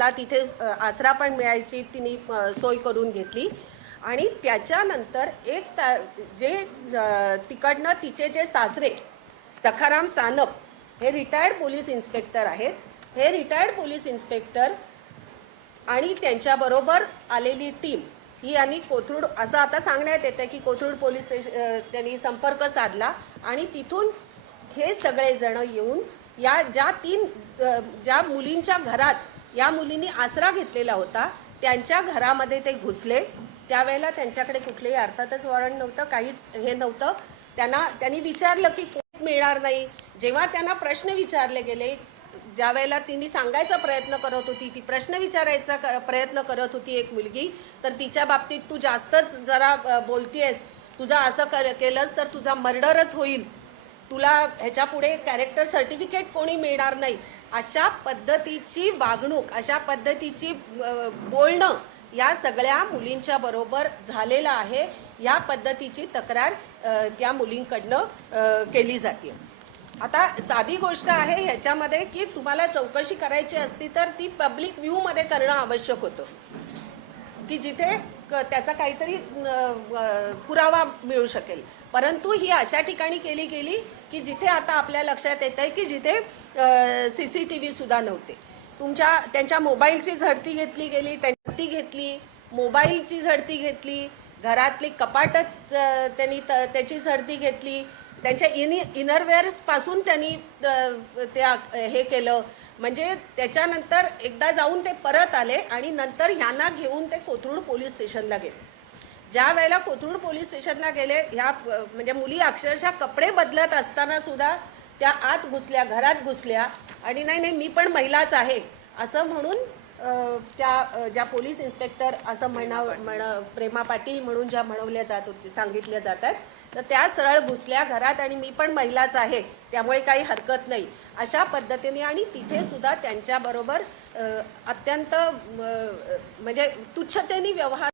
घेतला तिथे आसरा पण मिळायची तिने सोय करून घेतली. आणि त्याच्यानंतर एक ता जे तिकडनं तिचे जे सासरे सखाराम सानप हे रिटायर्ड पोलीस इन्स्पेक्टर आहेत. हे रिटायर्ड पोलीस इन्स्पेक्टर आणि त्यांच्याबरोबर आलेली टीम ही आणि कोथरूड असं आता सांगण्यात येतं की कोथरूड पोलीस स्टेशन त्यांनी संपर्क साधला आणि तिथून हे सगळेजणं येऊन या ज्या तीन ज्या मुलींच्या घरात या मुलींनी आसरा घेतलेला होता. त्यांच्या घरामध्ये ते घुसले. त्यावेळेला त्यांच्याकडे कुठलेही अर्थातच वॉरंट नव्हतं काहीच हे नव्हतं. त्यांना त्यांनी विचारलं की कोर्ट मिळणार नाही? जेव्हा त्यांना प्रश्न विचारले गेले ज्या वेळेला तिने सांगायचा प्रयत्न करत होती ती प्रश्न विचारायचा प्रयत्न करत होती एक मुलगी तर तिच्या बाबतीत तू जास्तच जरा बोलतीयस. तुझं असं कर केलंस तर तुझा मर्डरच होईल. तुला ह्याच्या पुढे कॅरेक्टर सर्टिफिकेट कोणी मिळणार नाही. अशा पद्धतीची वागणूक अशा पद्धतीची बोलणं या सगळ्या मुलींच्या बरोबर झालेलं आहे. या पद्धतीची तक्रार त्या मुलींकडनं केली जाते. आता साधी गोष्ट आहे ह्याच्यामध्ये की तुम्हाला चौकशी करायची असती तर ती पब्लिक व्ह्यूमध्ये करणं आवश्यक होतं. की जिथे क- त्याचा काहीतरी पुरावा मिळू शकेल. परंतु ही अशा ठिकाणी केली गेली की जिथे आता आपल्या लक्षात येत आहे की जिथे सी सी टी व्ही सुद्धा नव्हते. तुमच्या त्यांच्या मोबाईलची झडती घेतली गेली त्यांची घेतली मोबाईलची झडती घेतली घरातली कपाटत त्यांनी त्याची झडती घेतली त्यांच्या इन इनरवेअर्सपासून त्यांनी त्या हे केलं. म्हणजे त्याच्यानंतर एकदा जाऊन ते परत आले आणि नंतर ह्यांना घेऊन ते कोथरूड पोलीस स्टेशनला गेले. ज्या वेळेला कोथरूड पोलीस स्टेशनला गेले ह्या म्हणजे मुली अक्षरशः कपडे बदलत असताना सुद्धा त्या आत घुसल्या घरात घुसल्या. आणि नाही नाही मी पण महिलाच आहे असं म्हणून त्या ज्या पोलीस इन्स्पेक्टर असं म्हणा म्हण प्रेमा पाटील म्हणून ज्या म्हणवल्या जात होते सांगितल्या जातात तर त्या सरळ घुसल्या घरात आणि मी पण महिलाच आहे त्यामुळे काही हरकत नाही. अशा पद्धतीने आणि तिथे सुद्धा त्यांच्याबरोबर अत्यंत म्हणजे तुच्छतेने व्यवहार